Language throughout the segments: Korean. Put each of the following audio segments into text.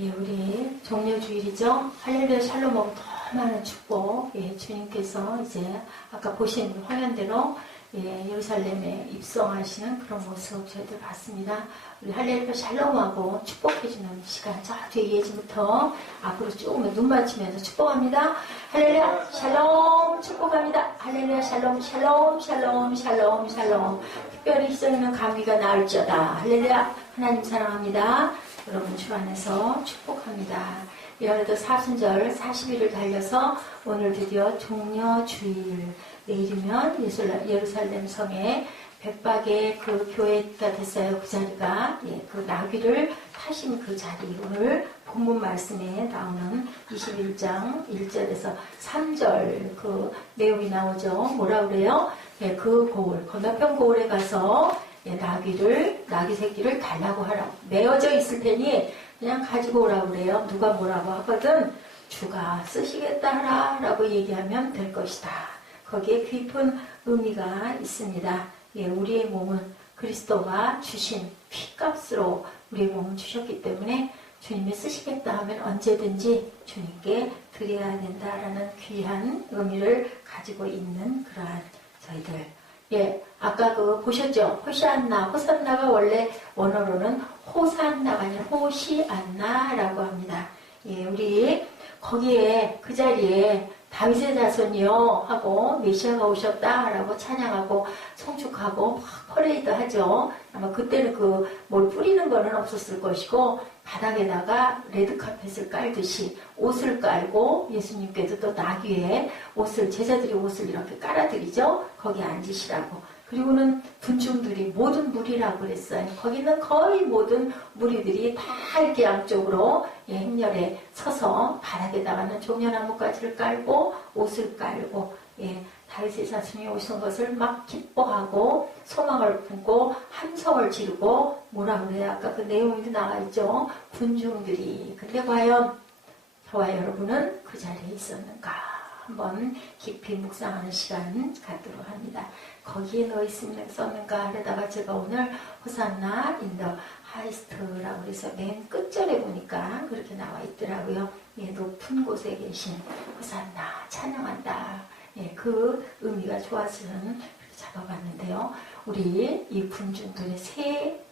예, 우리 종료주일이죠. 할렐루야 샬롬하고 더 많은 축복. 예, 주님께서 이제 아까 보신 화면대로 예, 예루살렘에 입성하시는 그런 모습 저희들 봤습니다. 우리 할렐루야 샬롬하고 축복해주는 시간. 저 뒤에 예지부터 앞으로 쭉 눈 맞추면서 축복합니다. 할렐루야 샬롬 축복합니다. 할렐루야 샬롬 샬롬 샬롬 샬롬 샬롬. 특별히 희생하는 감기가 나을지어다. 할렐루야 하나님 사랑합니다. 여러분 주 안에서 축복합니다. 오늘도 사순절 40일을 달려서 오늘 드디어 종려주일, 내일이면 예루살렘 성에 백박의 그 교회가 됐어요. 그 자리가. 예, 그 나귀를 타신 그 자리. 오늘 본문 말씀에 나오는 21장 1절에서 3절 그 내용이 나오죠. 뭐라 그래요? 예, 그 고을, 건너편 고을에 가서 예, 나귀 새끼를 달라고 하라고. 메어져 있을 테니 그냥 가지고 오라고 그래요. 누가 뭐라고 하거든 주가 쓰시겠다 하라 라고 얘기하면 될 것이다. 거기에 깊은 의미가 있습니다. 예, 우리의 몸은 그리스도가 주신 피값으로 우리의 몸을 주셨기 때문에 주님이 쓰시겠다 하면 언제든지 주님께 드려야 된다라는 귀한 의미를 가지고 있는 그러한 저희들. 예, 아까 그 보셨죠? 호산나가 원래 원어로는 호산나가 아니라 호시안나라고 합니다. 예, 우리 거기에 그 자리에 다윗의 자손이요 하고 메시아가 오셨다라고 찬양하고 송축하고 막 퍼레이드 하죠. 아마 그때는 그 뭘 뿌리는 거는 없었을 것이고 바닥에다가 레드카펫을 깔듯이 옷을 깔고 예수님께서 또 나귀에 옷을 제자들이 옷을 이렇게 깔아드리죠. 거기 앉으시라고. 그리고는 군중들이 모든 무리라고 그랬어요. 거기는 거의 모든 무리들이 다 이렇게 양쪽으로 예, 행렬에 서서 바닥에다가는 종려나무가지를 깔고 옷을 깔고 예, 다윗의 자손이 오신 것을 막 기뻐하고 소망을 품고 함성을 지르고 뭐라 그래요? 아까 그 내용이 나와 있죠. 군중들이. 근데 과연 저와 여러분은 그 자리에 있었는가? 한번 깊이 묵상하는 시간 갖도록 합니다. 거기에 너 있었는가 하려다가 제가 오늘 호산나 인더 하이스트라고 해서 맨 끝절에 보니까 그렇게 나와 있더라고요. 예, 높은 곳에 계신 호산나 찬양한다. 예, 그 의미가 좋아서 저는 잡아봤는데요. 우리 이 군중들의 세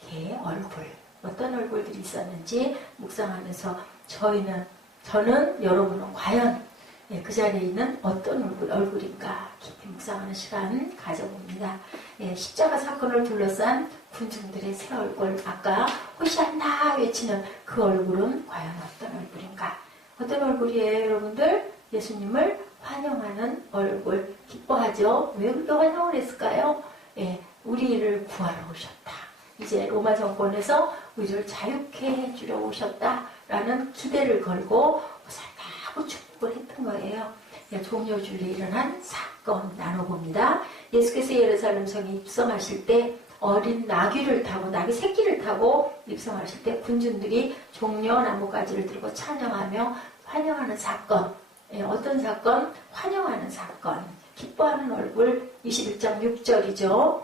개의 얼굴, 어떤 얼굴들이 있었는지 묵상하면서 저는 여러분은 과연 예, 그 자리에 있는 어떤 얼굴인가 깊이 묵상하는 시간 가져봅니다. 예, 십자가 사건을 둘러싼 군중들의 새 얼굴, 아까 호시안나 외치는 그 얼굴은 과연 어떤 얼굴인가? 어떤 얼굴이에요, 여러분들? 예수님을 환영하는 얼굴, 기뻐하죠? 왜 그렇게 환영을 했을까요? 예, 우리를 구하러 오셨다. 이제 로마 정권에서 우리를 자유케 해주려 오셨다라는 기대를 걸고 호산나하고 축복을 했던 거예요. 종려주일에 일어난 사건 나눠봅니다. 예수께서 예루살렘 성에 입성하실 때 어린 나귀를 타고 나귀 새끼를 타고 입성하실 때 군중들이 종려나무가지를 들고 찬양하며 환영하는 사건. 예, 어떤 사건? 환영하는 사건. 기뻐하는 얼굴 21장 6절이죠.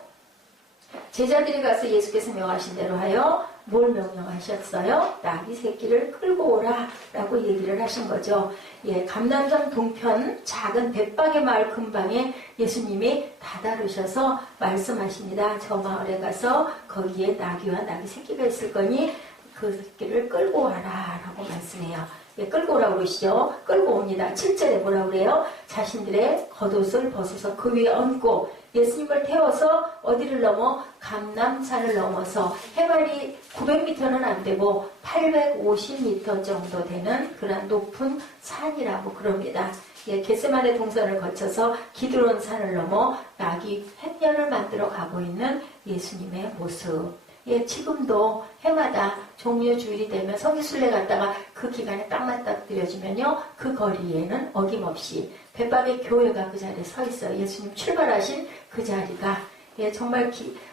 제자들이 가서 예수께서 명하신 대로 하여 뭘 명령하셨어요? 나귀 새끼를 끌고 오라 라고 얘기를 하신 거죠. 예, 감남산 동편 작은 벳박의 마을 근방에 예수님이 다다르셔서 말씀하십니다. 저 마을에 가서 거기에 나귀와 나귀 새끼가 있을 거니 그 새끼를 끌고 와라 라고 말씀해요. 예, 끌고 오라고 그러시죠. 끌고 옵니다. 7절에 뭐라고 그래요? 자신들의 겉옷을 벗어서 그 위에 얹고 예수님을 태워서 어디를 넘어 감남산을 넘어서 해발이 900m는 안 되고 850m 정도 되는 그런 높은 산이라고 그럽니다. 예, 겟세마네 동산을 거쳐서 기드론 산을 넘어 나귀 햇년을 만들어 가고 있는 예수님의 모습. 예, 지금도 해마다 종려주일이 되면 성지순례 갔다가 그 기간에 딱 맞닥뜨려지면요, 그 거리에는 어김없이 벳박의 교회가 그 자리에 서 있어요. 예수님 출발하신 그 자리가. 예, 정말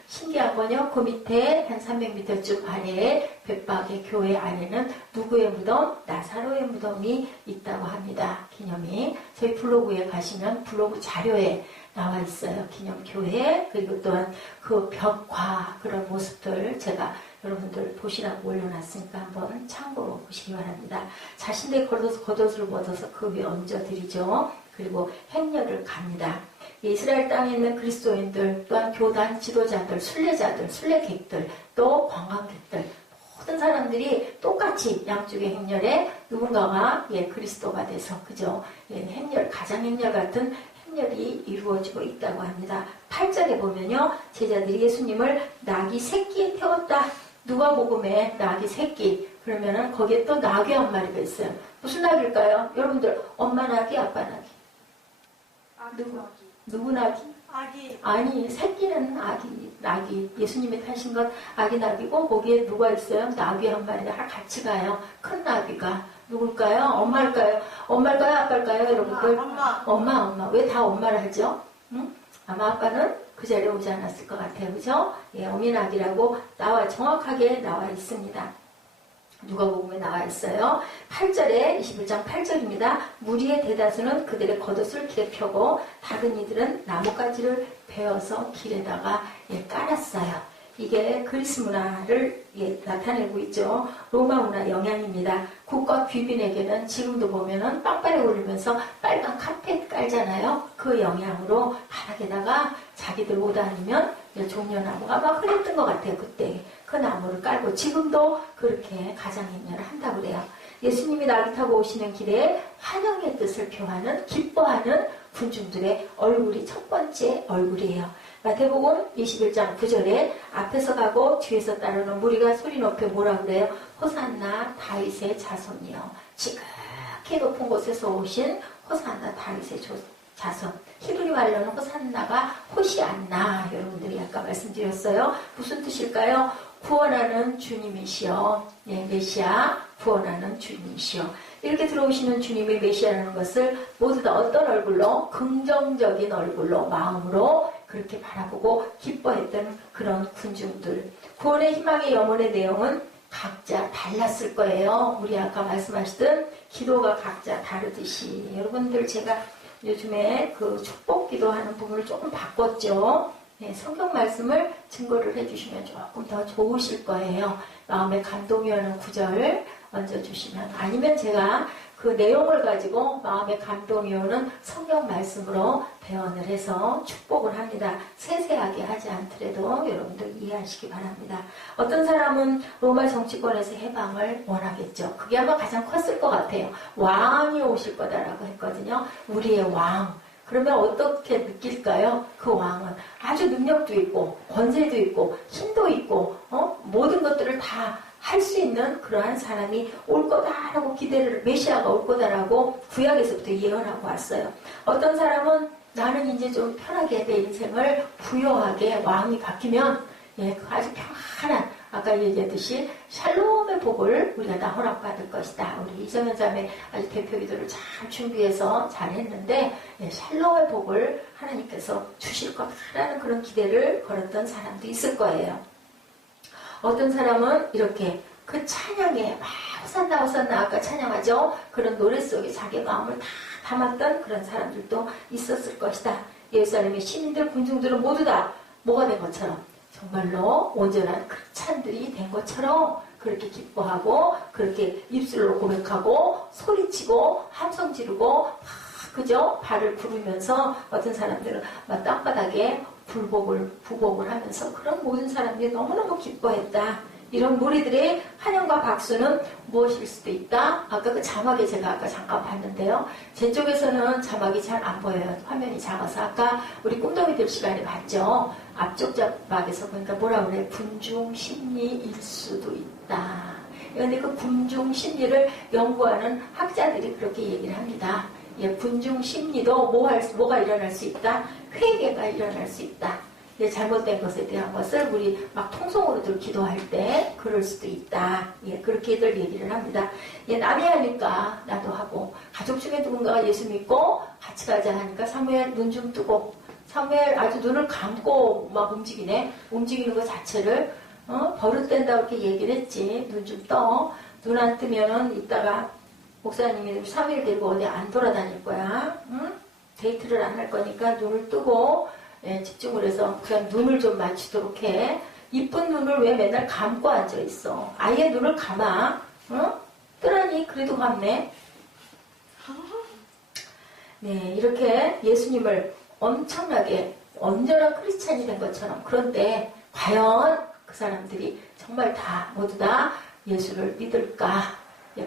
신기한 건요, 그 밑에 한 300m쯤 아래에 벳박의 교회 안에는 누구의 무덤? 나사로의 무덤이 있다고 합니다. 기념이. 저희 블로그에 가시면 블로그 자료에 나와 있어요. 기념교회. 그리고 또한 그 벽화 그런 모습들 제가 여러분들 보시라고 올려놨으니까 한번 참고로 보시죠. 보시기 바랍니다. 자신들의 겉옷을 벗어서 그 위에 얹어드리죠. 그리고 행렬을 갑니다. 이스라엘 땅에 있는 그리스도인들, 또한 교단 지도자들, 순례자들, 순례객들, 또 관광객들, 모든 사람들이 똑같이 양쪽의 행렬에 누군가가 그리스도가 돼서 그죠? 행렬, 가장 행렬 같은 행렬이 이루어지고 있다고 합니다. 8절에 보면요, 제자들이 예수님을 낙이 새끼에 태웠다. 누가복음에 낙이 새끼. 그러면은 거기에 또 낙이 한 마리가 있어요. 무슨 낙일까요? 여러분들 엄마 낙이, 아빠 낙이? 누구 낙이? 아기. 아니, 새끼는 낙이. 예수님이 타신 건 아기 낙이고, 거기에 누가 있어요? 나귀 한 마리가 같이 가요. 큰 나귀가. 누굴까요? 엄마일까요? 엄마일까요? 아빠일까요? 여러분들? 엄마. 왜 다 엄마를 하죠? 응? 아마 아빠는 그 자리에 오지 않았을 것 같아요. 그죠? 어미낙이라고 정확하게 나와 있습니다. 누가복음에 나와 있어요. 8절에 21장 8절입니다. 무리의 대다수는 그들의 겉옷을 길에 펴고 다른 이들은 나뭇가지를 베어서 길에다가 깔았어요. 이게 그리스 문화를 나타내고 있죠. 로마 문화 영향입니다. 국가 귀빈에게는 지금도 보면은 빵빠레 오르면서 빨간 카펫 깔잖아요. 그 영향으로 바닥에다가 자기들 못 다니면 종려나무가 막 흘렸던 것 같아요. 그때 그 나무를 깔고 지금도 그렇게 가장행렬을 한다고 그래요. 예수님이 낙이 타고 오시는 길에 환영의 뜻을 표하는 기뻐하는 군중들의 얼굴이 첫 번째 얼굴이에요. 마태복음 21장 9절에 앞에서 가고 뒤에서 따르는 무리가 소리 높여 뭐라 그래요? 호산나 다윗의 자손이요. 지극히 높은 곳에서 오신 호산나 다윗의 자손. 히브리 말로는 호산나가 호시안나. 여러분들이 아까 말씀드렸어요. 무슨 뜻일까요? 구원하는 주님이시여. 메시아, 구원하는 주님이시여. 이렇게 들어오시는 주님이 메시아라는 것을 모두 다 어떤 얼굴로? 긍정적인 얼굴로, 마음으로 그렇게 바라보고 기뻐했던 그런 군중들. 구원의 희망의 염원의 내용은 각자 달랐을 거예요. 우리 아까 말씀하시던 기도가 각자 다르듯이. 여러분들 제가 요즘에 그 축복 기도하는 부분을 조금 바꿨죠. 성경 말씀을 증거를 해주시면 조금 더 좋으실 거예요. 마음에 감동이 오는 구절을 얹어주시면, 아니면 제가 그 내용을 가지고 마음에 감동이 오는 성경 말씀으로 배원을 해서 축복을 합니다. 세세하게 하지 않더라도 여러분들 이해하시기 바랍니다. 어떤 사람은 로마 정치권에서 해방을 원하겠죠. 그게 아마 가장 컸을 것 같아요. 왕이 오실 거다라고 했거든요. 우리의 왕. 그러면 어떻게 느낄까요? 그 왕은 아주 능력도 있고 권세도 있고 힘도 있고 모든 것들을 다 할 수 있는 그러한 사람이 올 거다라고 기대를, 메시아가 올 거다라고 구약에서부터 예언하고 왔어요. 어떤 사람은 나는 이제 좀 편하게 내 인생을 부유하게 왕이 바뀌면 아주 평안한, 아까 얘기했듯이 샬롬의 복을 우리가 다 허락받을 것이다. 우리 이정현 자매 아주 대표 기도를 잘 준비해서 잘 했는데 샬롬의 복을 하나님께서 주실 거다라는 그런 기대를 걸었던 사람도 있을 거예요. 어떤 사람은 이렇게 그 찬양에 막 호산나 호산나 아까 찬양하죠. 그런 노래 속에 자기 마음을 다 담았던 그런 사람들도 있었을 것이다. 예루살렘의 시민들, 군중들은 모두 다 뭐가 된 것처럼, 정말로 온전한 크리스찬들이 된 것처럼 그렇게 기뻐하고 그렇게 입술로 고백하고 소리치고 함성 지르고 그죠? 발을 구르면서 어떤 사람들은 막 땅바닥에 부복을 하면서 그런 모든 사람들이 너무너무 기뻐했다. 이런 무리들의 환영과 박수는 무엇일 수도 있다. 아까 그 자막에 제가 아까 잠깐 봤는데요. 제 쪽에서는 자막이 잘 안 보여요. 화면이 작아서. 아까 우리 꿈덩이들 시간에 봤죠. 앞쪽 자막에서 보니까 뭐라 그래? 군중 심리일 수도 있다. 그런데 그 군중 심리를 연구하는 학자들이 그렇게 얘기를 합니다. 군중 심리도 뭐가 일어날 수 있다? 회개가 일어날 수 있다. 잘못된 것에 대한 것을 우리 막 통성으로들 기도할 때 그럴 수도 있다. 그렇게들 얘기를 합니다. 남이 하니까 나도 하고, 가족 중에 누군가가 예수 믿고 같이 가자 하니까 사무엘 눈 좀 뜨고, 사무엘 아주 눈을 감고 막 움직이네. 움직이는 것 자체를 버릇된다고 이렇게 얘기를 했지. 눈 좀 떠. 눈 안 뜨면은 이따가 목사님이 3일 데리고 어디 안 돌아다닐 거야. 응? 데이트를 안 할 거니까 눈을 뜨고 집중을 해서 그냥 눈을 좀 맞추도록 해. 이쁜 눈을 왜 맨날 감고 앉아있어? 아예 눈을 감아. 응? 뜨라 그래도 갚네. 네, 이렇게 예수님을 엄청나게 온전한 크리스찬이 된 것처럼, 그런데 과연 그 사람들이 정말 다 모두 다 예수를 믿을까?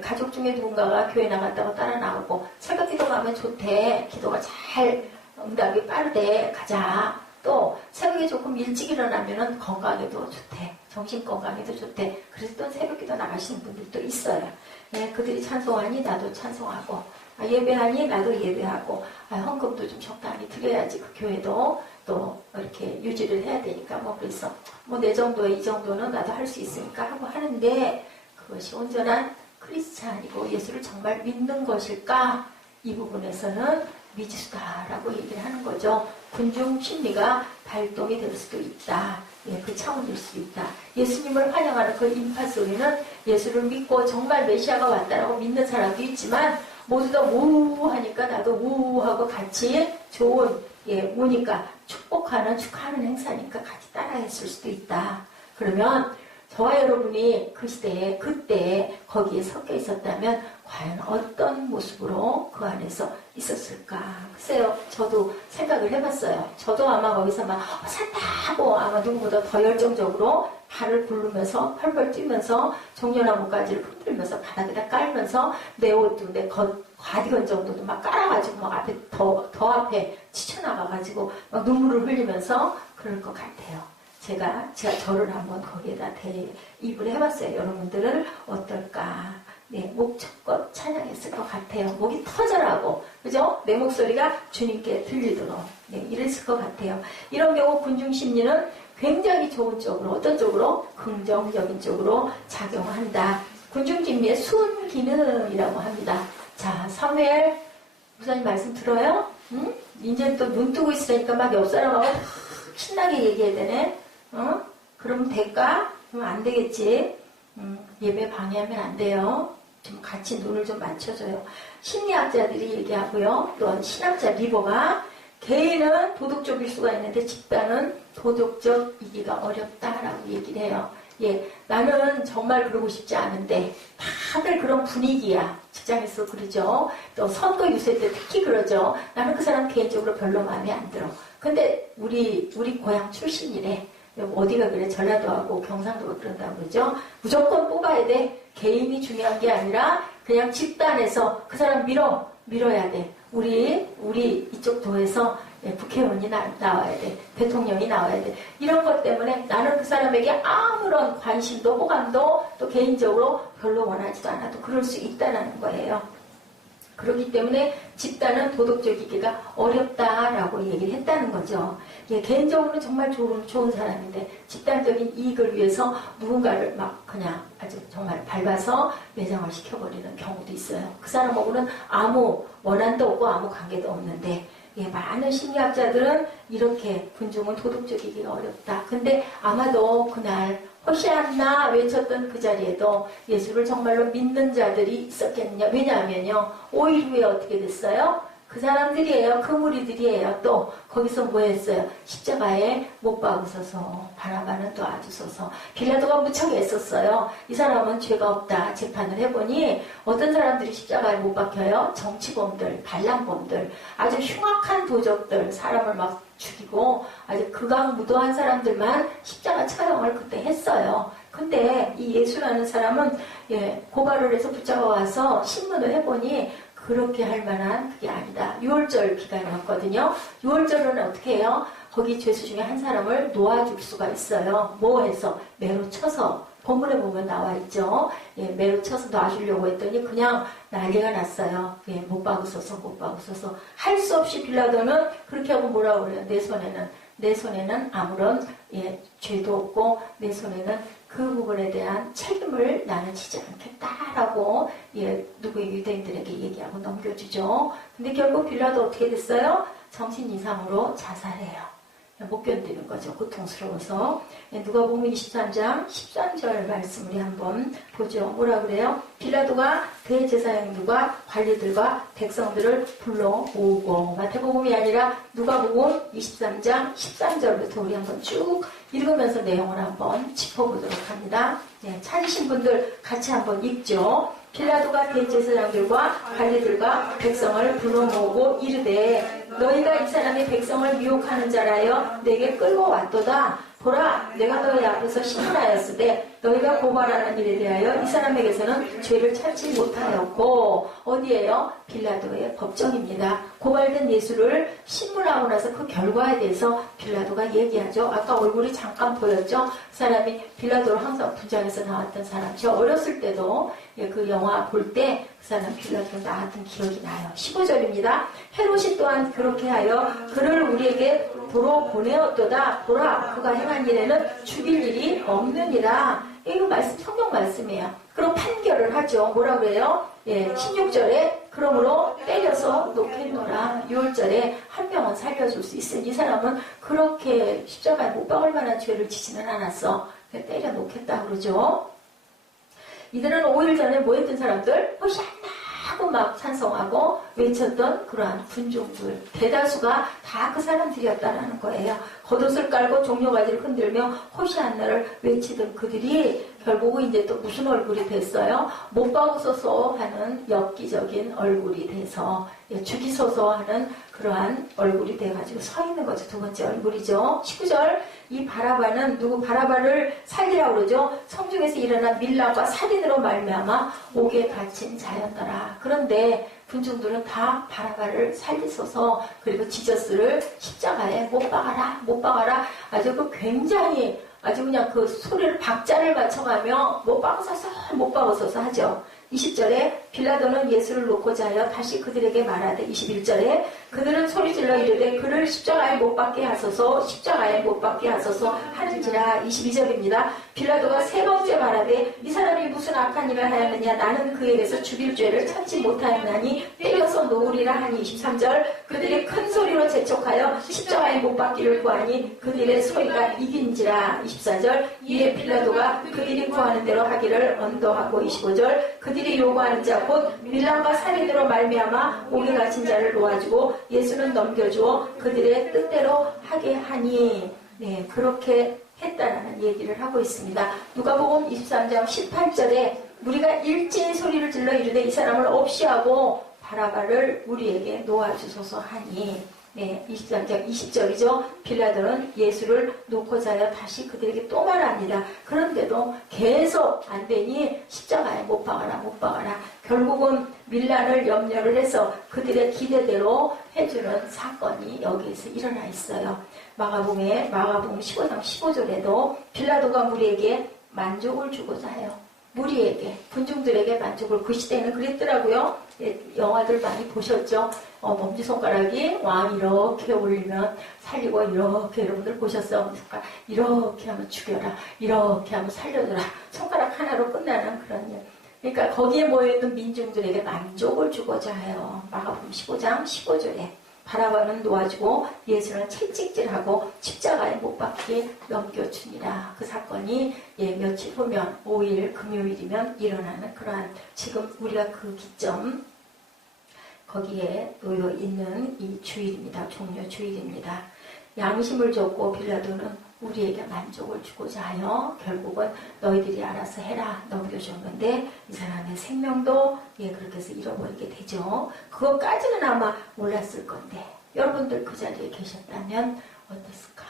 가족 중에 누군가가 교회 나갔다고 따라 나오고, 새벽 기도 가면 좋대. 기도가 잘 응답이 빠르대. 가자. 또 새벽에 조금 일찍 일어나면은 건강에도 좋대. 정신 건강에도 좋대. 그래서 또 새벽 기도 나가시는 분들도 있어요. 네, 그들이 찬송하니 나도 찬송하고, 예배하니 나도 예배하고, 헌금도 좀 적당히 드려야지 그 교회도 또 이렇게 유지를 해야 되니까, 그래서 내 정도에 이 정도는 나도 할 수 있으니까 하고 하는데, 그것이 온전한 크리스찬이고 예수를 정말 믿는 것일까? 이 부분에서는 미지수다라고 얘기를 하는 거죠. 군중 심리가 발동이 될 수도 있다. 그 차원일 수도 있다. 예수님을 환영하는 그 인파 소리는 예수를 믿고 정말 메시아가 왔다라고 믿는 사람도 있지만, 모두 다 우하니까 나도 우하고 같이 좋은, 우니까 축복하는 행사니까 같이 따라했을 수도 있다. 그러면 저와 여러분이 그 시대에, 그때 거기에 섞여 있었다면 과연 어떤 모습으로 그 안에서 있었을까? 글쎄요, 저도 생각을 해봤어요. 저도 아마 거기서 막 산다 하고 아마 누구보다 더 열정적으로 발을 굴르면서 펄펄 뛰면서 종려나무가지를 흔들면서 바닥에다 깔면서 내 옷도 내 가디건 정도도 막 깔아가지고 막 앞에 더 앞에 치쳐나가가지고 막 눈물을 흘리면서 그럴 것 같아요. 제가 저를 한번 거기에다 대입을 해봤어요. 여러분들은 어떨까? 네, 목청껏 찬양했을 것 같아요. 목이 터져라고, 그죠? 내 목소리가 주님께 들리도록, 네, 이랬을 것 같아요. 이런 경우 군중 심리는 굉장히 좋은 쪽으로, 어떤 쪽으로? 긍정적인 쪽으로 작용한다. 군중 심리의 순기능이라고 합니다. 자, 사무엘 목사님 말씀 들어요? 응? 이제 또 눈 뜨고 있으니까 막 옆 사람하고 신나게 얘기해야 되네. 그러면 될까? 그럼 안 되겠지. 예배 방해하면 안 돼요. 좀 같이 눈을 좀 맞춰줘요. 심리학자들이 얘기하고요. 또 신학자 리버가 개인은 도덕적일 수가 있는데 집단은 도덕적이기가 어렵다라고 얘기를 해요. 나는 정말 그러고 싶지 않은데 다들 그런 분위기야. 직장에서 그러죠. 또 선거 유세 때 특히 그러죠. 나는 그 사람 개인적으로 별로 마음에 안 들어. 근데 우리 고향 출신이래. 어디가 그래? 전라도하고 경상도가 그런다고 그러죠. 무조건 뽑아야 돼. 개인이 중요한 게 아니라 그냥 집단에서 그 사람 밀어야 돼. 우리 이쪽 도에서 국회의원이 나와야 돼. 대통령이 나와야 돼. 이런 것 때문에 나는 그 사람에게 아무런 관심도 호감도 또 개인적으로 별로 원하지도 않아도 그럴 수 있다는 거예요. 그렇기 때문에 집단은 도덕적이기가 어렵다라고 얘기를 했다는 거죠. 개인적으로는 정말 좋은 사람인데 집단적인 이익을 위해서 누군가를 막 그냥 아주 정말 밟아서 매장을 시켜버리는 경우도 있어요. 그 사람하고는 아무 원한도 없고 아무 관계도 없는데 많은 심리학자들은 이렇게 군중은 도덕적이기가 어렵다. 근데 아마도 그날 호시안나 외쳤던 그 자리에도 예수를 정말로 믿는 자들이 있었겠느냐. 왜냐하면요. 5일 후에 어떻게 됐어요? 그 사람들이에요. 그 무리들이에요. 또 거기서 뭐 했어요? 십자가에 못 박으셔서 바나바는 또 놔두셔서 빌라도가 무척 애썼어요. 이 사람은 죄가 없다. 재판을 해보니 어떤 사람들이 십자가에 못 박혀요? 정치범들, 반란범들, 아주 흉악한 도적들, 사람을 막 죽이고 아주 극악무도한 사람들만 십자가 처형을 그때 했어요. 근데 이 예수라는 사람은 고발을 해서 붙잡아와서 신문을 해보니 그렇게 할 만한 그게 아니다. 6월절 기간이었거든요. 6월절은 어떻게 해요? 거기 죄수 중에 한 사람을 놓아줄 수가 있어요. 뭐 해서? 매로 쳐서. 본문에 보면 나와 있죠. 매로 쳐서 놔주려고 했더니 그냥 난리가 났어요. 못 박으셔서. 할 수 없이 빌라도는 그렇게 하고 뭐라고 그래요? 내 손에는 아무런 죄도 없고 내 손에는 그 부분에 대한 책임을 나는 지지 않겠다라고 누구의 유대인들에게 얘기하고 넘겨주죠. 근데 결국 빌라도 어떻게 됐어요? 정신 이상으로 자살해요. 못 견디는 거죠. 고통스러워서. 누가복음 23장 13절 말씀 우리 한번 보죠. 뭐라 그래요? 빌라도가 대제사장들과 관리들과 백성들을 불러 모으고, 마태복음이 아니라 누가복음 23장 13절부터 우리 한번 쭉 읽으면서 내용을 한번 짚어보도록 합니다. 네, 찾으신 분들 같이 한번 읽죠. 빌라도가 대제사장들과 관리들과 백성을 불러 모으고 이르되 너희가 이 사람이 백성을 미혹하는 자라여 내게 끌고 왔도다. 보라, 내가 너희 앞에서 신문하였으되 너희가 고발하는 일에 대하여 이 사람에게서는 죄를 찾지 못하였고, 어디에요? 빌라도의 법정입니다. 고발된 예수를 신문하고 나서 그 결과에 대해서 빌라도가 얘기하죠. 아까 얼굴이 잠깐 보였죠? 그 사람이 빌라도로 항상 분장해서 나왔던 사람. 저 어렸을 때도 그 영화 볼 때 그 사람 빌라도로 나왔던 기억이 나요. 15절입니다. 헤롯이 또한 그렇게 하여 그를 우리에게 도로 보내었도다. 보라, 그가 행한 일에는 죽일 일이 없느니라. 이거 말씀, 성경 말씀이에요. 그럼 판결을 하죠. 뭐라 그래요? 16절에 그러므로 때려서 놓겠노라. 6월절에 한 명은 살려줄 수 있으니 이 사람은 그렇게 십자가에 못 박을 만한 죄를 지지는 않았어. 때려 놓겠다 그러죠. 이들은 5일 전에 모였던 사람들, 호시안나 하고 막 찬송하고 외쳤던 그러한 군중들, 대다수가 다 그 사람들이었다라는 거예요. 겉옷을 깔고 종려가지를 흔들며 호시안나를 외치던 그들이 결국은 이제 또 무슨 얼굴이 됐어요? 못 박으소서 하는 엽기적인 얼굴이 돼서 죽이소서 하는 그러한 얼굴이 돼가지고 서 있는 거죠. 두 번째 얼굴이죠. 19절, 이 바라바는 누구? 바라바를 살리라고 그러죠. 성중에서 일어난 밀라과 살인으로 말미암아 옥에 갇힌 자였더라. 그런데 군중들은 다 바라바를 살리소서, 그리고 지저스를 십자가에 못 박아라, 못 박아라. 아주 그 굉장히 아주 그냥 그 소리를 박자를 맞춰가며 못 박으소서, 못 박으소서 하죠. 20절에 빌라도는 예수를 놓고자 하여 다시 그들에게 말하되, 21절에 그들은 소리질러 이르되 그를 십자가에 못 박게 하소서, 십자가에 못 박게 하소서 하는지라. 22절입니다. 빌라도가 세 번째 말하되 이 사람이 무슨 악한 일을 하였느냐, 나는 그에게서 죽일 죄를 찾지 못하였나니 때려서 놓으리라 하니. 23절 그들이 큰 소리로 재촉하여 십자가에 못 박기를 구하니 그들의 소리가 이긴지라. 24절 이에 빌라도가 그들이 구하는 대로 하기를 언도하고. 25절 그들이 요구하는 자 곧 밀란과 살인으로 말미암아 옥에 갇힌 자를 놓아주고 예수는 넘겨주어 그들의 뜻대로 하게 하니. 네, 그렇게 했다라는 얘기를 하고 있습니다. 누가복음 23장 18절에 우리가 일제히 소리를 질러 이르되 이 사람을 없이 하고 바라바를 우리에게 놓아주소서 하니. 네, 23장 20절이죠. 빌라도는 예수를 놓고자 하여 다시 그들에게 또 말합니다. 그런데도 계속 안 되니 십자가에 못 박아라, 못 박아라. 결국은 밀란을 염려를 해서 그들의 기대대로 해주는 사건이 여기에서 일어나 있어요. 마가복음 15장 15절에도 빌라도가 무리에게 만족을 주고자 해요. 무리에게, 군중들에게 만족을, 그 시대는 그랬더라고요. 영화들 많이 보셨죠? 엄지손가락이 왕 이렇게 올리면 살리고, 이렇게 여러분들 보셨어요? 엄지손가락 이렇게 하면 죽여라, 이렇게 하면 살려줘라. 손가락 하나로 끝나는 그런 일. 그러니까 거기에 모여있는 민중들에게 만족을 주고자 해요. 마가복음 15장 15절에 바라바는 놓아주고 예수는 채찍질하고 십자가에 못 박게 넘겨주니라. 그 사건이 며칠 후면 5일 금요일이면 일어나는 그러한, 지금 우리가 그 기점 거기에 놓여 있는 이 주일입니다. 종려 주일입니다. 양심을 줬고 빌라도는 우리에게 만족을 주고자 하여 결국은 너희들이 알아서 해라 넘겨줬는데 이 사람의 생명도 그렇게 해서 잃어버리게 되죠. 그것까지는 아마 몰랐을 건데 여러분들 그 자리에 계셨다면 어땠을까?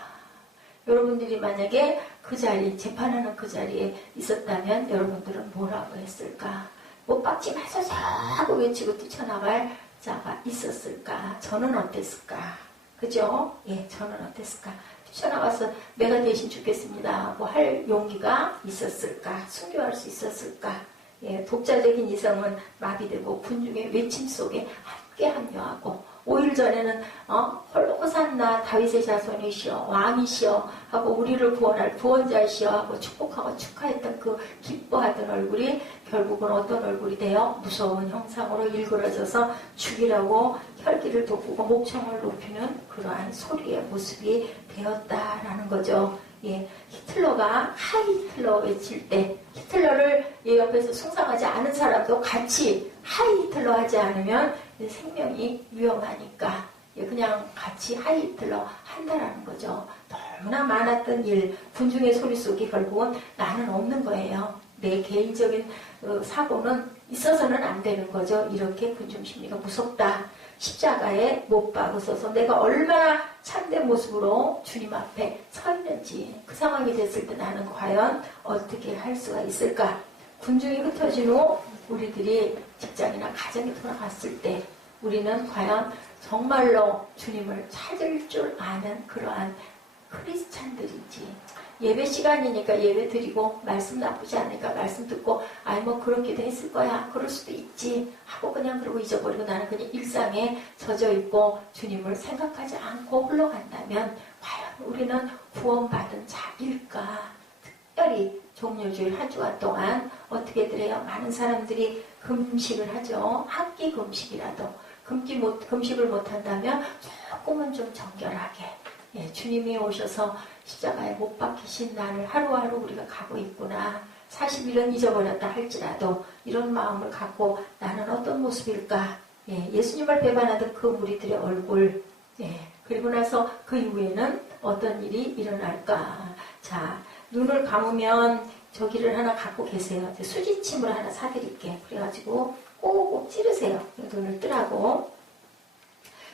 여러분들이 만약에 그 자리, 재판하는 그 자리에 있었다면 여러분들은 뭐라고 했을까? 못 박지 마소서 하고 외치고 뛰쳐나갈 자가 있었을까? 저는 어땠을까? 그죠? 저는 어땠을까? 뛰쳐나가서 내가 대신 죽겠습니다 뭐 할 용기가 있었을까? 순교할 수 있었을까? 독자적인 이성은 마비되고 군중의 외침 속에 함께 합류하고 5일 전에는 홀로 호산나 다윗의 자손이시여 왕이시여 하고 우리를 구원할 구원자이시여 하고 축복하고 축하했던 그 기뻐하던 얼굴이 결국은 어떤 얼굴이 되어 무서운 형상으로 일그러져서 죽이라고 혈기를 돋구고 목청을 높이는 그러한 소리의 모습이 되었다라는 거죠. 예, 히틀러가 하이 히틀러 외칠 때 히틀러를 옆에서 숭상하지 않은 사람도 같이 하이 히틀러 하지 않으면 생명이 위험하니까 그냥 같이 하이 히틀러 한다라는 거죠. 너무나 많았던 일, 군중의 소리 속에 결국은 나는 없는 거예요. 내 개인적인 사고는 있어서는 안 되는 거죠. 이렇게 군중 심리가 무섭다. 십자가에 못 박으셔서 내가 얼마나 참된 모습으로 주님 앞에 서 있는지 그 상황이 됐을 때 나는 과연 어떻게 할 수가 있을까? 군중이 흩어진 후 우리들이 직장이나 가정에 돌아갔을 때 우리는 과연 정말로 주님을 찾을 줄 아는 그러한 크리스찬들인지 예배 시간이니까 예배 드리고 말씀 나쁘지 않으니까 말씀 듣고 아이 뭐 그렇게도 했을 거야 그럴 수도 있지 하고 그냥 그러고 잊어버리고 나는 그냥 일상에 젖어 있고 주님을 생각하지 않고 흘러간다면 과연 우리는 구원받은 자일까? 특별히 종료주일 한 주간 동안 어떻게들 해요? 많은 사람들이 금식을 하죠. 한 끼 금식이라도 금식을 못한다면 조금은 좀 정결하게 예, 주님이 오셔서 십자가에 못 박히신 날을 하루하루 우리가 가고 있구나. 40일은 잊어버렸다 할지라도 이런 마음을 갖고 나는 어떤 모습일까? 예, 예수님을 배반하던 그 무리들의 얼굴 예, 그리고 나서 그 이후에는 어떤 일이 일어날까? 자, 눈을 감으면 저기를 하나 갖고 계세요. 수지침을 하나 사드릴게. 그래가지고 꼭꼭 찌르세요. 눈을 뜨라고.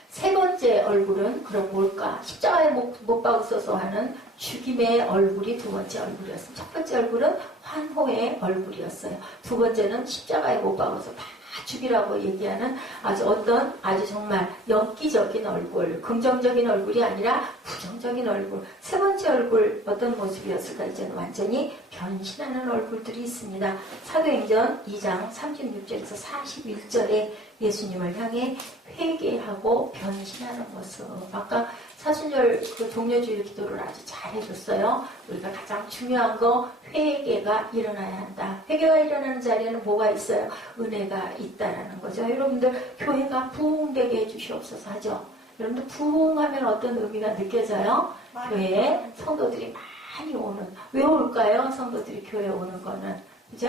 세 번째 얼굴은 그럼 뭘까? 십자가에 못 박으셔서 하는 죽임의 얼굴이 두 번째 얼굴이었어요. 첫 번째 얼굴은 환호의 얼굴이었어요. 두 번째는 십자가에 못 박아서 다 죽이라고 얘기하는 아주 정말 엽기적인 얼굴, 긍정적인 얼굴이 아니라 부정적인 얼굴. 세 번째 얼굴 어떤 모습이었을까? 이제는 완전히 변신하는 얼굴들이 있습니다. 사도행전 2장 36절에서 41절에 예수님을 향해 회개하고 변신하는 모습. 아까 사순절 그 종료주일 기도를 아주 잘 해줬어요. 우리가 가장 중요한 거 회개가 일어나야 한다. 회개가 일어나는 자리에는 뭐가 있어요? 은혜가 있다라는 거죠. 여러분들 교회가 부흥되게 해주시옵소서 하죠. 여러분들 부흥하면 어떤 의미가 느껴져요? 교회에 성도들이 많이 오는. 왜 올까요? 성도들이 교회에 오는 거는. 그죠?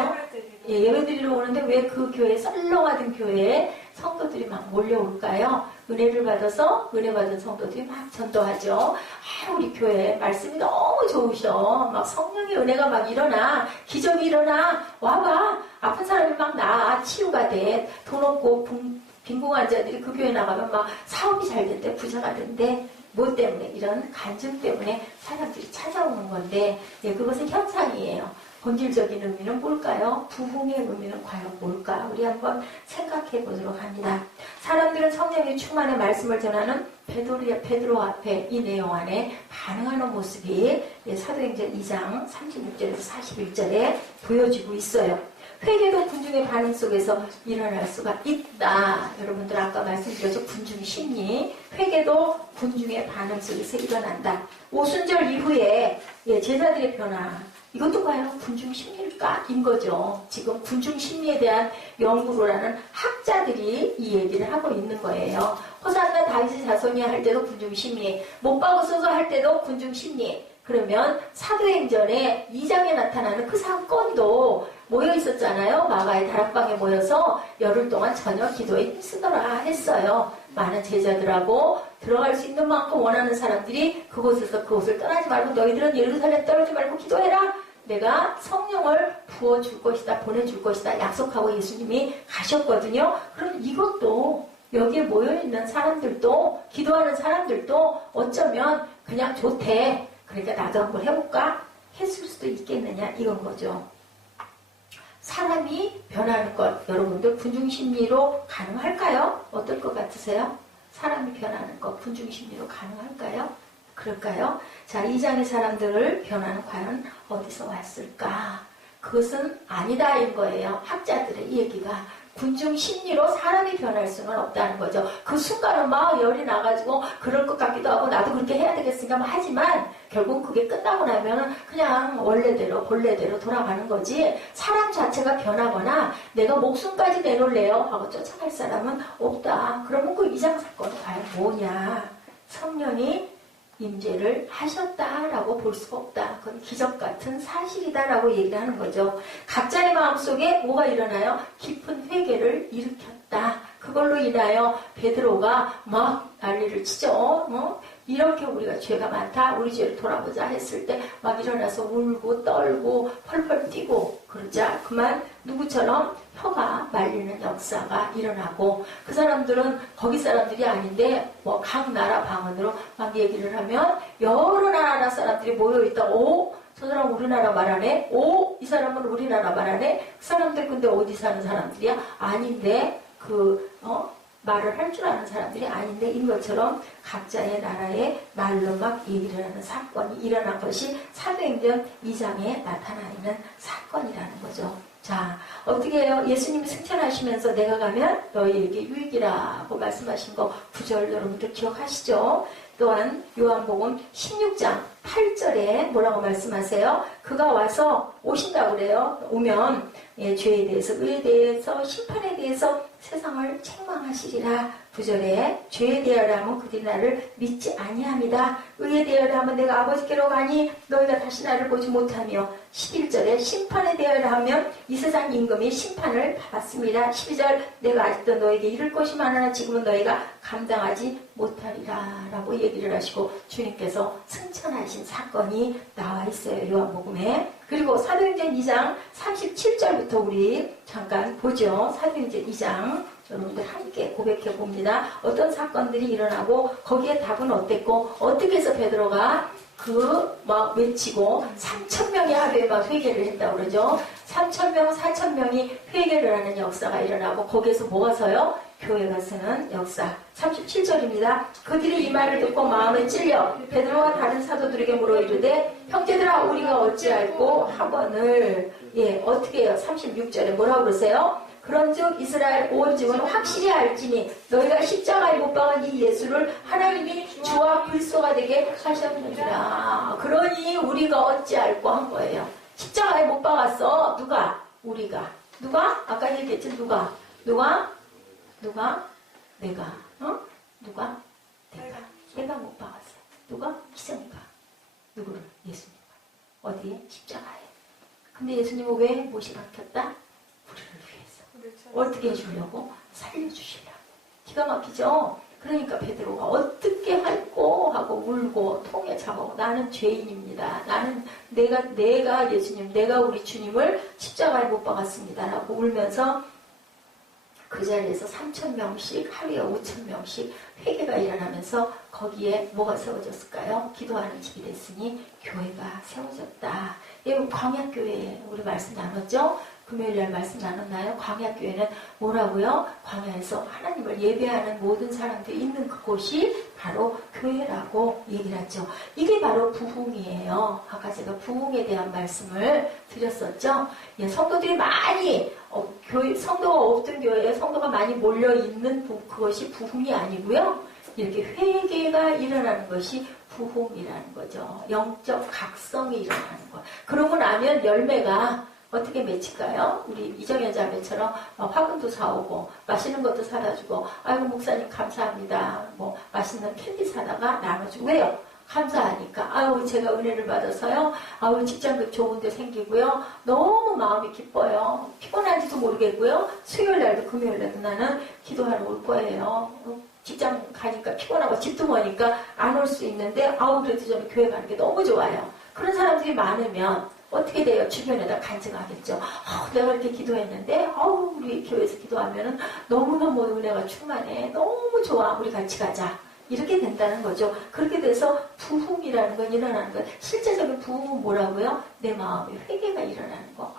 예, 예배드리러 오는데 왜 그 교회, 썰렁하던 교회에 성도들이 막 몰려올까요? 은혜를 받아서, 은혜 받은 성도들이 막 전도하죠. 아, 우리 교회 말씀이 너무 좋으셔. 막 성령의 은혜가 막 일어나. 기적이 일어나. 와봐. 아픈 사람이 막 나. 치유가 돼. 돈 없고 빈궁한 자들이 그 교회 나가면 막 사업이 잘 된대. 부자가 된대. 뭐 때문에? 이런 간증 때문에 사람들이 찾아오는 건데, 예, 그것은 현상이에요. 본질적인 의미는 뭘까요? 부흥의 의미는 과연 뭘까? 우리 한번 생각해 보도록 합니다. 사람들은 성령의 충만의 말씀을 전하는 베드로 앞에 이 내용 안에 반응하는 모습이 사도행전 2장 36절에서 41절에 보여지고 있어요. 회개도 군중의 반응 속에서 일어날 수가 있다. 여러분들 아까 말씀드렸죠. 군중 심리. 회개도 군중의 반응 속에서 일어난다. 오순절 이후에 제자들의 변화. 이것도 과연 군중 심리일까? 인 거죠. 지금 군중 심리에 대한 연구를 하는 학자들이 이 얘기를 하고 있는 거예요. 호산나 다윗의 자손이 할 때도 군중 심리, 못 박으셔서 할 때도 군중 심리. 그러면 사도행전에 2장에 나타나는 그 사건도 모여 있었잖아요. 마가의 다락방에 모여서 열흘 동안 저녁 기도에 힘쓰더라 했어요. 많은 제자들하고 들어갈 수 있는 만큼 원하는 사람들이 그곳에서 그곳을 떠나지 말고 너희들은 예루살렘 떨어지지 말고 기도해라. 내가 성령을 부어줄 것이다. 보내줄 것이다. 약속하고 예수님이 가셨거든요. 그럼 이것도 여기에 모여있는 사람들도 기도하는 사람들도 어쩌면 그냥 좋대. 그러니까 나도 한번 해볼까? 했을 수도 있겠느냐 이건 거죠. 사람이 변하는 것 여러분들 군중심리로 가능할까요? 어떨 것 같으세요? 사람이 변하는 것 군중심리로 가능할까요? 그럴까요? 자, 이 장의 사람들을 변화는 과연 어디서 왔을까? 그것은 아니다인 거예요. 학자들의 얘기가. 군중 심리로 사람이 변할 수는 없다는 거죠. 그 순간은 막 열이 나가지고 그럴 것 같기도 하고 나도 그렇게 해야 되겠으니까 하지만 결국 그게 끝나고 나면 그냥 원래대로 본래대로 돌아가는 거지 사람 자체가 변하거나 내가 목숨까지 내놓을래요 하고 쫓아갈 사람은 없다. 그러면 그 이장 사건은 과연 뭐냐? 성령이 임재를 하셨다라고 볼 수가 없다. 그건 기적 같은 사실이다라고 얘기를 하는 거죠. 각자의 마음속에 뭐가 일어나요? 깊은 회개를 일으켰다. 그걸로 인하여 베드로가 막 난리를 치죠. 이렇게 우리가 죄가 많다. 우리 죄를 돌아보자 했을 때 막 일어나서 울고 떨고 펄펄 뛰고 그러자 그만 누구처럼 혀가 말리는 역사가 일어나고 그 사람들은 거기 사람들이 아닌데 뭐 각 나라 방언으로 막 얘기를 하면 여러 나라 사람들이 모여있다. 오? 저 사람 우리나라 말하네? 오? 이 사람은 우리나라 말하네? 그 사람들 근데 어디 사는 사람들이야? 아닌데 말을 할 줄 아는 사람들이 아닌데 인 것처럼 각자의 나라의 말로 막 얘기를 하는 사건이 일어난 것이 사도행전 2장에 나타나 있는 사건이라는 거죠. 자, 어떻게 해요? 예수님이 승천하시면서 내가 가면 너희에게 유익이라고 말씀하신 거 9절 여러분들 기억하시죠? 또한 요한복음 16장 8절에 뭐라고 말씀하세요? 그가 와서 오신다고 그래요. 오면 죄에 대해서, 의에 대해서, 심판에 대해서 세상을 책망하시리라. 9절에 죄에 대하여 하면 그들이 나를 믿지 아니합니다. 의에 대하여 하면 내가 아버지께로 가니 너희가 다시 나를 보지 못하며 11절에 심판에 대하여 하면 이 세상 임금이 심판을 받았습니다. 12절 내가 아직도 너에게 이를 것이 많으나 지금은 너희가 감당하지 못하리라 라고 얘기를 하시고 주님께서 승천하신 사건이 나와 있어요. 요한복음에. 그리고 사도행전 2장 37절부터 우리 잠깐 보죠. 사도행전 2장 여러분들 함께 고백해 봅니다. 어떤 사건들이 일어나고 거기에 답은 어땠고 어떻게 해서 베드로가 막 외치고 3,000명이 하루에 막 회개를 했다고 그러죠. 3,000명, 4,000명이 회개를 하는 역사가 일어나고 거기에서 뭐가 서요? 교회가 서는 역사. 37절입니다. 그들이 이 말을 듣고 마음에 찔려 베드로와 다른 사도들에게 물어 이르되 형제들아 우리가 어찌할꼬 하거늘 어떻게 해요? 36절에 뭐라고 그러세요? 그런즉 이스라엘 온 집은 확실히 알지니 너희가 십자가에 못 박은 이 예수를 하나님이 주와 그리스도가 되게 하셨느니라. 그러니 우리가 어찌할꼬 한 거예요. 십자가에 못 박았어. 누가? 우리가. 누가? 아까 얘기했지. 누가? 내가. 누가? 내가 못 박았어. 누가? 기성이가. 누구를? 예수님과. 어디에? 십자가에. 근데 예수님은 왜 못이 박혔다? 우리를 위해서. 어떻게 해주려고? 살려주시려고. 기가 막히죠? 그러니까 베드로가 어떻게 할꼬 하고 울고 통에 잡아고 나는 죄인입니다. 나는 내가 예수님, 내가 우리 주님을 십자가에 못 박았습니다. 라고 울면서 그 자리에서 3,000명씩 하루에 5,000명씩 회개가 일어나면서 거기에 뭐가 세워졌을까요? 기도하는 집이 됐으니 교회가 세워졌다. 여러분 광야교회 우리 말씀 나눴죠? 금요일날 말씀 나눴나요? 광야교회는 뭐라고요? 광야에서 하나님을 예배하는 모든 사람들이 있는 그곳이 바로 교회라고 얘기를 하죠. 이게 바로 부흥이에요. 아까 제가 부흥에 대한 말씀을 드렸었죠. 성도들이 많이 성도가 없던 교회에 성도가 많이 몰려있는 그것이 부흥이 아니고요. 이렇게 회개가 일어나는 것이 부흥이라는 거죠. 영적 각성이 일어나는 거. 그러고 나면 열매가 어떻게 맺힐까요? 우리 이정현 자매처럼 화분도 사오고 맛있는 것도 사다 주고 아이고 목사님 감사합니다. 뭐 맛있는 캔디 사다가 나눠주고 왜요? 감사하니까 아유 제가 은혜를 받아서요. 아유 직장도 좋은 데 생기고요. 너무 마음이 기뻐요. 피곤한지도 모르겠고요. 수요일날도 금요일날도 나는 기도하러 올 거예요. 직장 가니까 피곤하고 집도 머니까 안 올 수 있는데 아우 그래도 저는 교회 가는 게 너무 좋아요. 그런 사람들이 많으면 어떻게 돼요? 주변에다 간증하겠죠. 내가 이렇게 기도했는데 우리 교회에서 기도하면은 너무너무 은혜가 충만해. 너무 좋아. 우리 같이 가자. 이렇게 된다는 거죠. 그렇게 돼서 부흥이라는 건 일어나는 거예요. 실제적인 부흥은 뭐라고요? 내 마음에 회개가 일어나는 거.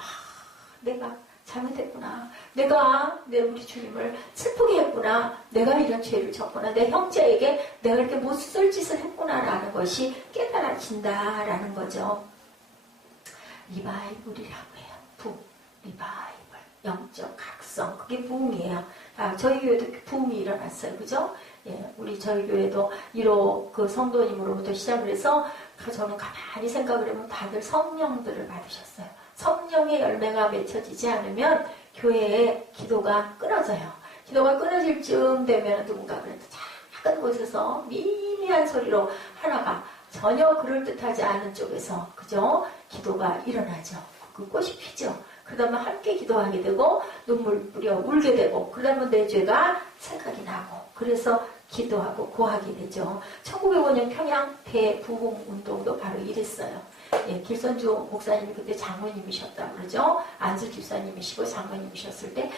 내가 잘못했구나. 내가 우리 주님을 슬프게 했구나. 내가 이런 죄를 졌구나. 내 형제에게 내가 이렇게 못 쓸 짓을 했구나라는 것이 깨달아진다라는 거죠. 리바이벌이라고 해요. 리바이벌. 영적 각성. 그게 부흥이에요. 저희 교회도 부흥이 일어났어요. 그죠? 우리 저희 교회도 1호 그 성도님으로부터 시작을 해서 저는 가만히 생각을 해보면 다들 성령들을 받으셨어요. 성령의 열매가 맺혀지지 않으면 교회의 기도가 끊어져요. 기도가 끊어질 쯤 되면 누군가 그래도 작은 곳에서 미미한 소리로 하나가 전혀 그럴듯하지 않은 쪽에서 그죠? 기도가 일어나죠. 그 꽃이 피죠. 그러다 함께 기도하게 되고 눈물 뿌려 울게 되고 그러다 내 죄가 생각이 나고 그래서 기도하고 구하게 되죠. 1905년 평양 대부흥 운동도 바로 이랬어요. 예, 길선주 목사님이 그때 장로님이셨다 그러죠. 안수 집사님이시고 장로님이셨을 때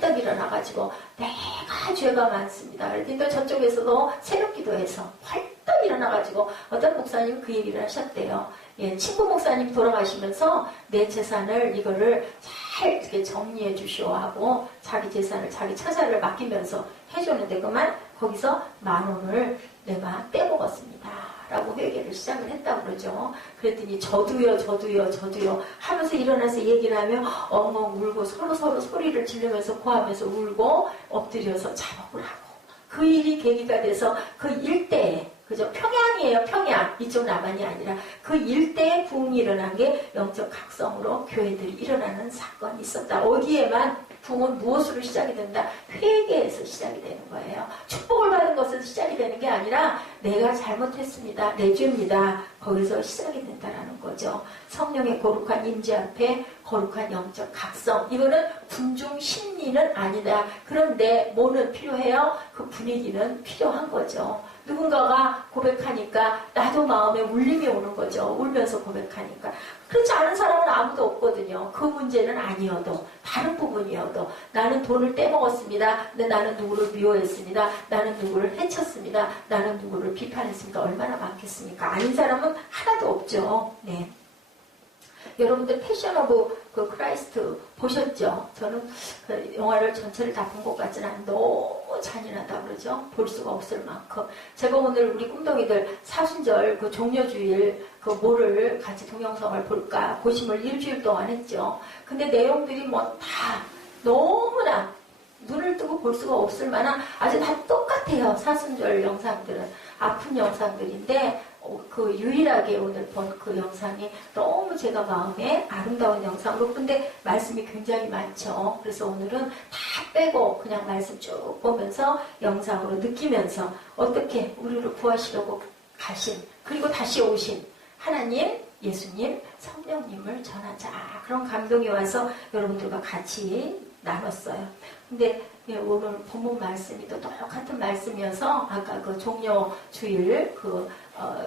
벌떡 일어나가지고 내가 죄가 많습니다. 그랬더니 또 저쪽에서도 새벽 기도해서 벌떡 일어나가지고 어떤 목사님이 그 얘기를 하셨대요. 예, 친구 목사님 돌아가시면서 내 재산을 이거를 잘 이렇게 정리해 주시오 하고 자기 재산을 자기 처자를 맡기면서 해줬는데 그만 거기서 10,000원을 내가 떼먹었습니다. 라고 회개를 시작을 했다고 그러죠. 그랬더니 저도요 하면서 일어나서 얘기를 하며 엉엉 울고 서로 소리를 지르면서 구하면서 울고 엎드려서 자복을 하고 그 일이 계기가 돼서 그 일대에 그죠? 평양이에요. 평양. 이쪽 남한이 아니라 그 일대에 부흥이 일어난 게 영적 각성으로 교회들이 일어나는 사건이 있었다. 어디에만 부흥은 무엇으로 시작이 된다? 회개에서 시작이 되는 거예요. 축복을 받은 것에서 시작이 되는 게 아니라 내가 잘못했습니다. 내 죄입니다. 거기서 시작이 된다라는 거죠. 성령의 거룩한 임재 앞에 거룩한 영적 각성. 이거는 군중 심리는 아니다. 그런데 뭐는 필요해요? 그 분위기는 필요한 거죠. 누군가가 고백하니까 나도 마음에 울림이 오는 거죠. 울면서 고백하니까. 그렇지 않은 사람은 아무도 없거든요. 그 문제는 아니어도 다른 부분이어도 나는 돈을 떼먹었습니다. 근데 나는 누구를 미워했습니다. 나는 누구를 해쳤습니다. 나는 누구를 비판했습니다. 얼마나 많겠습니까? 아닌 사람은 하나도 없죠. 네. 여러분들 패션 오브 그 크라이스트 보셨죠? 저는 그 영화를 전체를 다 본 것 같지는 않은데 너무 잔인하다 그러죠? 볼 수가 없을 만큼. 제가 오늘 우리 꿈덩이들 사순절 그 종려주일 그 뭐를 같이 동영상을 볼까 고심을 일주일 동안 했죠. 근데 내용들이 뭐 다 너무나 눈을 뜨고 볼 수가 없을 만한 아주 다 똑같아요. 사순절 영상들은. 아픈 영상들인데 그 유일하게 오늘 본 그 영상이 너무 제가 마음에 아름다운 영상으로 근데 말씀이 굉장히 많죠. 그래서 오늘은 다 빼고 그냥 말씀 쭉 보면서 영상으로 느끼면서 어떻게 우리를 구하시려고 가신 그리고 다시 오신 하나님, 예수님, 성령님을 전하자. 그런 감동이 와서 여러분들과 같이 나눴어요. 근데 오늘 본문 말씀이 또 똑같은 말씀이어서 아까 그 종려주일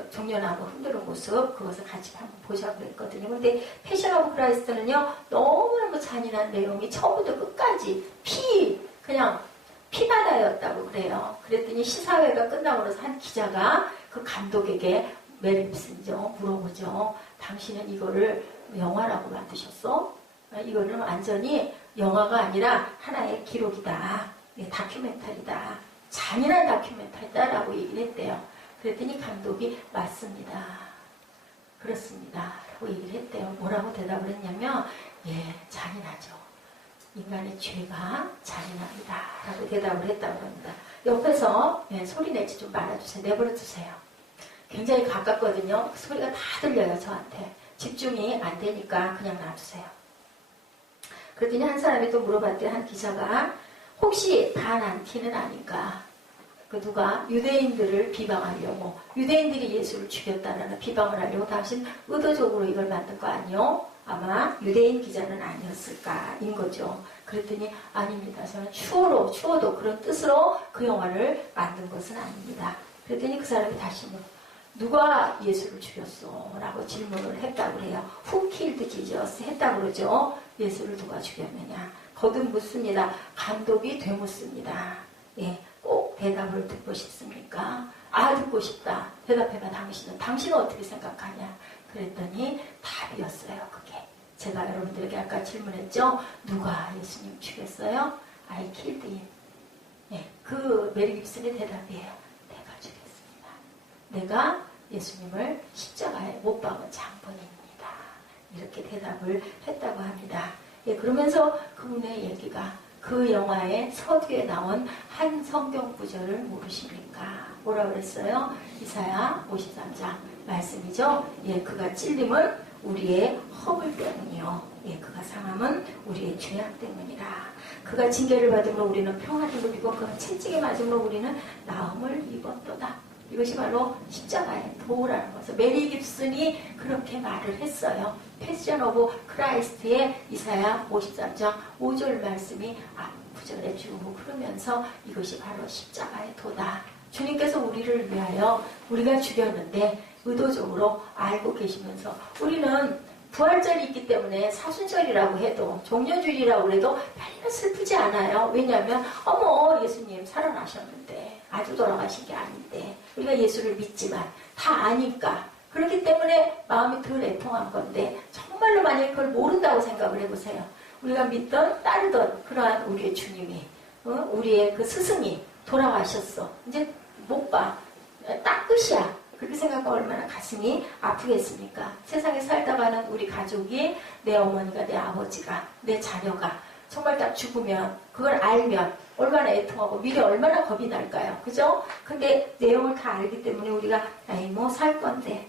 종려나무 흔드는 모습 그것을 같이 한번 보자고 했거든요. 근데 패션 오브 크라이스트는요 너무너무 잔인한 내용이 처음부터 끝까지 그냥 피바다였다고 그래요. 그랬더니 시사회가 끝나고 나서 한 기자가 그 감독에게 멜 깁슨이죠. 물어보죠. 당신은 이거를 영화라고 만드셨어? 이거는 완전히 영화가 아니라 하나의 기록이다. 다큐멘터리다. 잔인한 다큐멘터리다 라고 얘기를 했대요. 그랬더니 감독이 맞습니다. 그렇습니다. 라고 얘기를 했대요. 뭐라고 대답을 했냐면 잔인하죠. 인간의 죄가 잔인합니다. 라고 대답을 했다고 합니다. 옆에서 소리 내지 좀 말아주세요. 내버려 두세요. 굉장히 가깝거든요. 소리가 다 들려요. 저한테. 집중이 안 되니까 그냥 놔두세요. 그랬더니 한 사람이 또 물어봤대요. 한 기자가 혹시 반안티는 아닌가? 그 누가 유대인들을 비방하려고 유대인들이 예수를 죽였다라는 비방을 하려고 당신 의도적으로 이걸 만든 거 아니요? 아마 유대인 기자는 아니었을까인 거죠. 그랬더니 아닙니다. 저는 추워도 그런 뜻으로 그 영화를 만든 것은 아닙니다. 그랬더니 그 사람이 다시 누가 예수를 죽였어? 라고 질문을 했다고 해요. Who killed Jesus? 했다고 그러죠. 예수를 누가 죽였느냐? 거듭 묻습니다. 감독이 되묻습니다. 꼭 대답을 듣고 싶습니까? 듣고 싶다. 대답해봐 당신은 어떻게 생각하냐? 그랬더니 답이었어요. 그게 제가 여러분들에게 아까 질문했죠. 누가 예수님 죽였어요? I killed him. 그 메리 깁슨의 대답이에요. 내가 죽였습니다. 내가 예수님을 십자가에 못 박은 장본입니다. 이렇게 대답을 했다고 합니다. 그러면서 그분의 얘기가 그 영화의 서두에 나온 한 성경 구절을 모르십니까? 뭐라 그랬어요? 이사야 53장 말씀이죠. 그가 찔림을 우리의 허물 때문이요. 예, 그가 상함은 우리의 죄악 때문이라. 그가 징계를 받으면 우리는 평안을 누리고 그가 채찍에 맞으면 우리는 나음을 입었도다. 이것이 바로 십자가의 도라는 것을 메리 깁슨이 그렇게 말을 했어요. 패션 오브 크라이스트의 이사야 53장 5절 말씀이 앞구절에 쭉 흐르면서 이것이 바로 십자가의 도다. 주님께서 우리를 위하여 우리가 죽였는데 의도적으로 알고 계시면서 우리는 부활절이 있기 때문에 사순절이라고 해도 종려주일이라고 해도 별로 슬프지 않아요. 왜냐하면 어머 예수님 살아나셨는데 아주 돌아가신 게 아닌데 우리가 예수를 믿지만 다 아니까 그렇기 때문에 마음이 덜 애통한 건데 정말로 만약에 그걸 모른다고 생각을 해보세요. 우리가 믿던 따르던 그러한 우리의 주님이 우리의 그 스승이 돌아가셨어. 이제 못 봐. 딱 끝이야. 그렇게 생각하면 얼마나 가슴이 아프겠습니까? 세상에 살다가는 우리 가족이 내 어머니가 내 아버지가 내 자녀가 정말 딱 죽으면 그걸 알면 얼마나 애통하고 미래 얼마나 겁이 날까요? 그죠? 근데 내용을 다 알기 때문에 우리가 아이 뭐 살 건데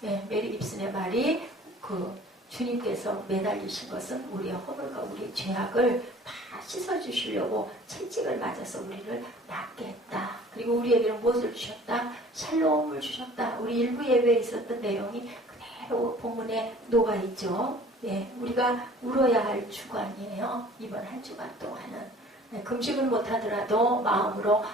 네, 메리 깁슨의 말이 그 주님께서 매달리신 것은 우리의 허물과 우리의 죄악을 다 씻어주시려고 채찍을 맞아서 우리를 낫게 했다. 그리고 우리에게는 무엇을 주셨다? 샬롬을 주셨다. 우리 일부 예배에 있었던 내용이 그대로 본문에 녹아있죠. 예, 우리가 울어야 할 주간이에요. 이번 한 주간 동안은. 네, 금식을 못하더라도 마음으로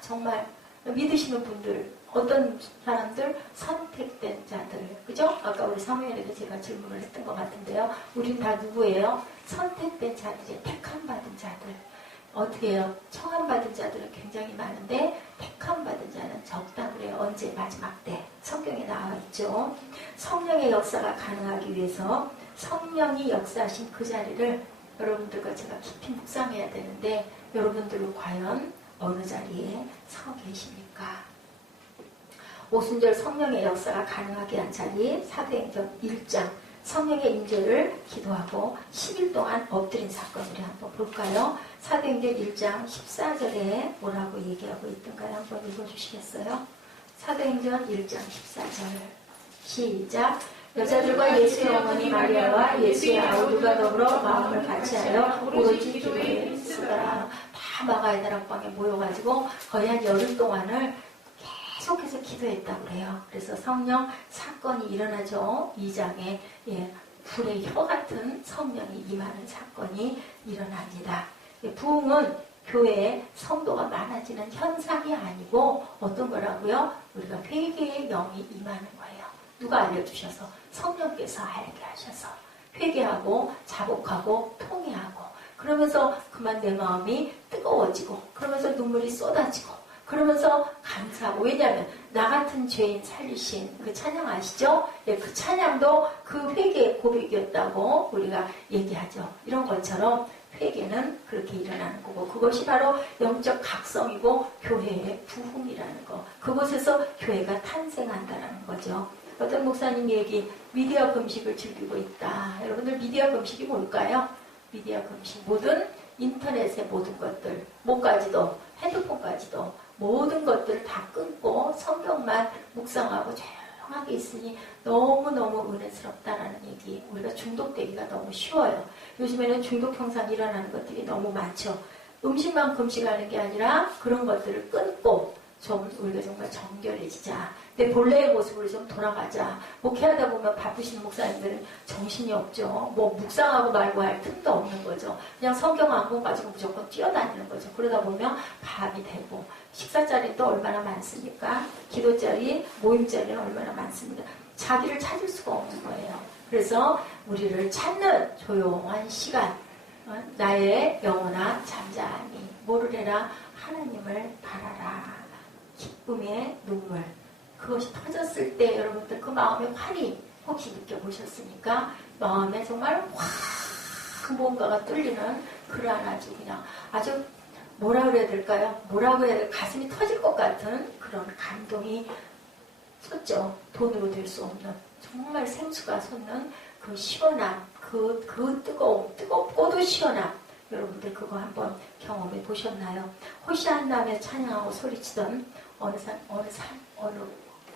정말 믿으시는 분들 어떤 사람들 선택된 자들 그죠? 아까 우리 사무엘에도 제가 질문을 했던 것 같은데요. 우린 다 누구예요? 선택된 자들이 택함 받은 자들. 어떻게 해요? 청함 받은 자들은 굉장히 많은데 택함 받은 자는 적다 그래요. 언제? 마지막 때. 성경에 나와 있죠. 성령의 역사가 가능하기 위해서 성령이 역사하신 그 자리를 여러분들과 제가 깊이 묵상해야 되는데 여러분들은 과연 어느 자리에 서 계십니까? 오순절 성령의 역사가 가능하게 한 자리 사도행전 1장 성령의 임재를 기도하고 10일 동안 엎드린 사건 우리 한번 볼까요? 사도행전 1장 14절에 뭐라고 얘기하고 있던가요? 한번 읽어주시겠어요? 사도행전 1장 14절 시작 여자들과 예수의 어머니 마리아와 예수의 아우들과 더불어 마음을 같이하여 오로지 기도에 쓰더라. 다 마가의 다락방에 모여가지고 거의 한 열흘 동안을 계속해서 기도했다고 그래요. 그래서 성령 사건이 일어나죠. 2장에 불의 혀 같은 성령이 임하는 사건이 일어납니다. 부흥은 교회에 성도가 많아지는 현상이 아니고 어떤 거라고요? 우리가 회개의 영이 임하는 거예요. 누가 알려주셔서? 성령께서 알게 하셔서 회개하고 자복하고 통회하고 그러면서 그만 내 마음이 뜨거워지고 그러면서 눈물이 쏟아지고 그러면서 감사하고 왜냐하면 나 같은 죄인 살리신 그 찬양 아시죠? 예, 그 찬양도 그 회개의 고백이었다고 우리가 얘기하죠. 이런 것처럼 회개는 그렇게 일어나는 거고 그것이 바로 영적 각성이고 교회의 부흥이라는 거. 그곳에서 교회가 탄생한다는 거죠. 어떤 목사님 얘기 미디어 금식을 즐기고 있다. 여러분들 미디어 금식이 뭘까요? 미디어 금식 모든 인터넷의 모든 것들 뭐까지도 핸드폰까지도 모든 것들을 다 끊고 성경만 묵상하고 조용하게 있으니 너무너무 은혜스럽다라는 얘기. 우리가 중독되기가 너무 쉬워요. 요즘에는 중독 현상이 일어나는 것들이 너무 많죠. 음식만 금식하는 게 아니라 그런 것들을 끊고 좀 우리가 정말 정결해지자. 내 본래의 모습으로 좀 돌아가자. 목회하다 보면 바쁘신 목사님들은 정신이 없죠. 뭐 묵상하고 말고 할 틈도 없는 거죠. 그냥 성경 안보 가지고 무조건 뛰어다니는 거죠. 그러다 보면 밤이 되고 식사 자리는 또 얼마나 많습니까? 기도 자리, 모임 자리는 얼마나 많습니다. 자기를 찾을 수가 없는 거예요. 그래서 우리를 찾는 조용한 시간, 나의 영혼아 잠잠히 뭐를 해라? 하나님을 바라라. 기쁨의 눈물 그것이 터졌을 때 여러분들 그 마음의 환희 혹시 느껴보셨습니까? 마음에 정말 확 뭔가가 뚫리는 그러한 아주 뭐라 그래야 될까요? 뭐라고 해야 될까? 가슴이 터질 것 같은 그런 감동이 솟죠. 돈으로 될 수 없는 정말 생수가 솟는 그 시원함 그 뜨거움 뜨겁고도 시원함 여러분들 그거 한번 경험해 보셨나요? 호시안나며 찬양하고 소리치던 어느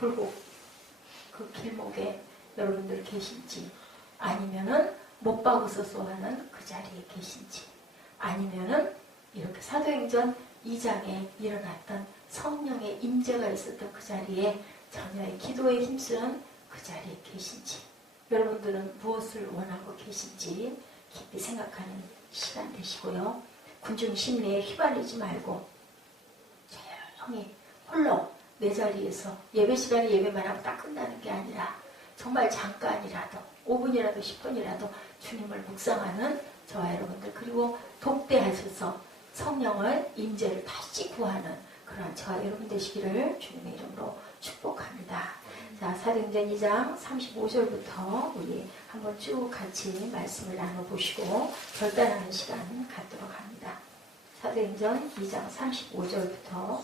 굴곡 그 길목에 여러분들 계신지, 아니면은 못 박으셔서 하는 그 자리에 계신지, 아니면은 이렇게 사도행전 2장에 일어났던 성령의 임재가 있었던 그 자리에 전혀의 기도에 힘쓰는 그 자리에 계신지, 여러분들은 무엇을 원하고 계신지 깊이 생각하는 시간 되시고요. 군중 심리에 휘말리지 말고 조용히 홀로 내 자리에서 예배 시간에 예배만 하고 딱 끝나는 게 아니라 정말 잠깐이라도 5분이라도 10분이라도 주님을 묵상하는 저와 여러분들, 그리고 독대하셔서 성령의 임재를 다시 구하는 그러한 저와 여러분 되시기를 주님의 이름으로 축복합니다. 자, 사도행전 2장 35절부터 우리 한번 쭉 같이 말씀을 나눠보시고 결단하는 시간 갖도록 합니다. 사도행전 2장 35절부터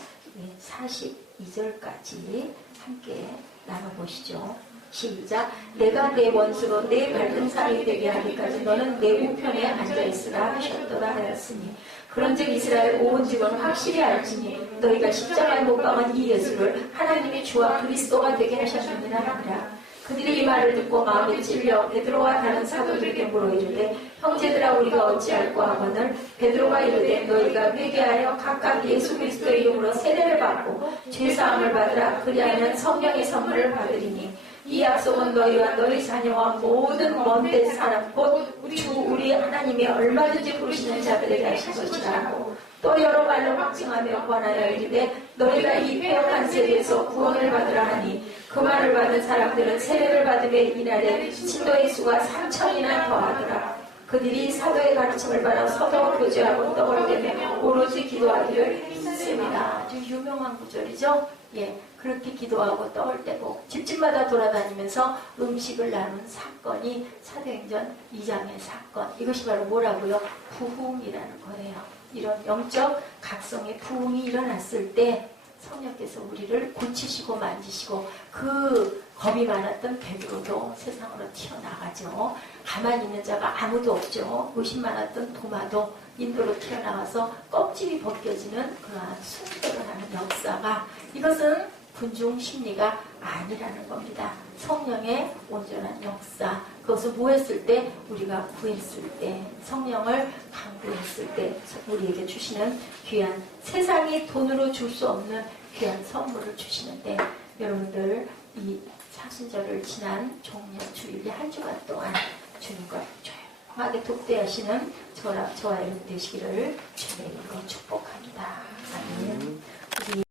42절까지 함께 나눠보시죠. 시작. 내가 내 원수로 내 밝은 살이 되게 하기까지 너는 내 우편에 앉아있으라 하셨더라 하였으니, 그런즉 이스라엘 온 집은 확실히 알지니 너희가 십자가에 못 박은 이 예수를 하나님의 주와 그리스도가 되게 하셨느니라 하니라. 그들이 이 말을 듣고 마음에 찔려 베드로와 다른 사도들에게 물어 이르되, 형제들아 우리가 어찌할꼬 하거늘 베드로가 이르되, 너희가 회개하여 각각 예수 그리스도의 이름으로 세례를 받고 죄사함을 받으라. 그리하면 성령의 선물을 받으리니 이 약속은 너희와 너희 자녀와 모든 먼 데 사람 곧 주 우리 하나님이 얼마든지 부르시는 자들에게 하신 것이라고. 또 여러 말로 확증하며 권하여 이르되, 너희가 이 패역한 세대에서 구원을 받으라 하니, 그 말을 받은 사람들은 세례를 받음에 이날에 신도의 수가 3,000이나 더하더라. 그들이 사도의 가르침을 받아 서로 교제하고 떡을 떼며 오로지 기도하기를 힘씁니다. 아주 유명한 구절이죠. 예, 그렇게 기도하고 떡을 떼고 집집마다 돌아다니면서 음식을 나눈 사건이 사도행전 2장의 사건. 이것이 바로 뭐라고요? 부흥이라는 거예요. 이런 영적 각성의 부흥이 일어났을 때 성령께서 우리를 고치시고 만지시고, 그 겁이 많았던 베드로도 세상으로 튀어나가죠. 가만히 있는 자가 아무도 없죠. 의심 많았던 도마도 인도로 튀어나와서 껍질이 벗겨지는 그러한 순교를 하는 역사가, 이것은 군중 심리가 아니라는 겁니다. 성령의 온전한 역사, 그것을 뭐 했을 때? 우리가 구했을 때, 성령을 강구했을 때 우리에게 주시는 귀한, 세상이 돈으로 줄 수 없는 귀한 선물을 주시는데, 여러분들 이 사순절을 지난 종려 주일이 한 주간 동안 주님과 조용하게 독대하시는 저와 여러분 되시기를 주님의 이름으로 축복합니다. 아멘.